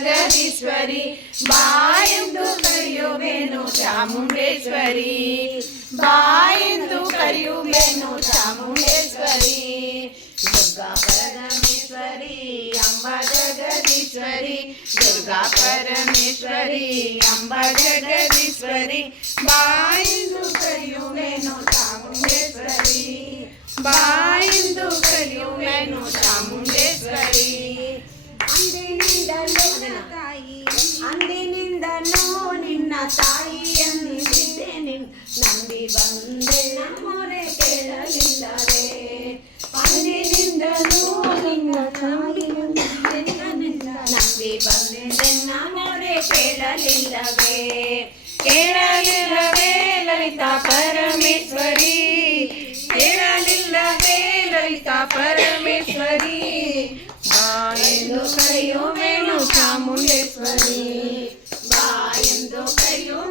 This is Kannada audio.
ಜಗದೀಶ್ವರಿ ಬಾ ಎಂದು ಕರೆಯುವೆನು ಚಾಮುಂಡೇಶ್ವರಿ ಬಾ ಎಂದು ಕರೆಯುವೆನು ಚಾಮುಂಡೇಶ್ವರಿ ದುರ್ಗಾ ಪರಮೇಶ್ವರಿ ಅಂಬಾ ಜಗದೀಶ್ವರಿ ದುರ್ಗಾ ಪರಮೇಶ್ವರಿ ಅಂಬಾ ಜಗದೀಶ್ವರಿ ಬಾ ಎಂದು ಕರೆಯುವೆನು ಚಾಮುಂಡೇಶ್ವರಿ ಬಾ ಎಂದು ಕರೆಯುವೆನು ಚಾಮುಂಡೇಶ್ವರಿ ಅಂದಿನಿಂದಲೂ ನಿನ್ನ ತಾಯಿಯನ್ನಿದ್ದೆ ನಂಬಿ ಬಂದೆನ ಮೊರೆ ಕೇಳಲಿಲ್ಲವೇ ಅಂದಿನಿಂದಲೂ ನಿನ್ನ ನಂಬಿ ಬಂದೆನ ಮೊರೆ ಕೇಳಲಿಲ್ಲವೇ ಕೇಳಲಿಲ್ಲವೇ ಲಲಿತಾ ಪರಮೇಶ್ವರಿ ಕೇಳಲಿಲ್ಲವೇ ಲಲಿತಾ ಪರಮೇಶ್ವರಿ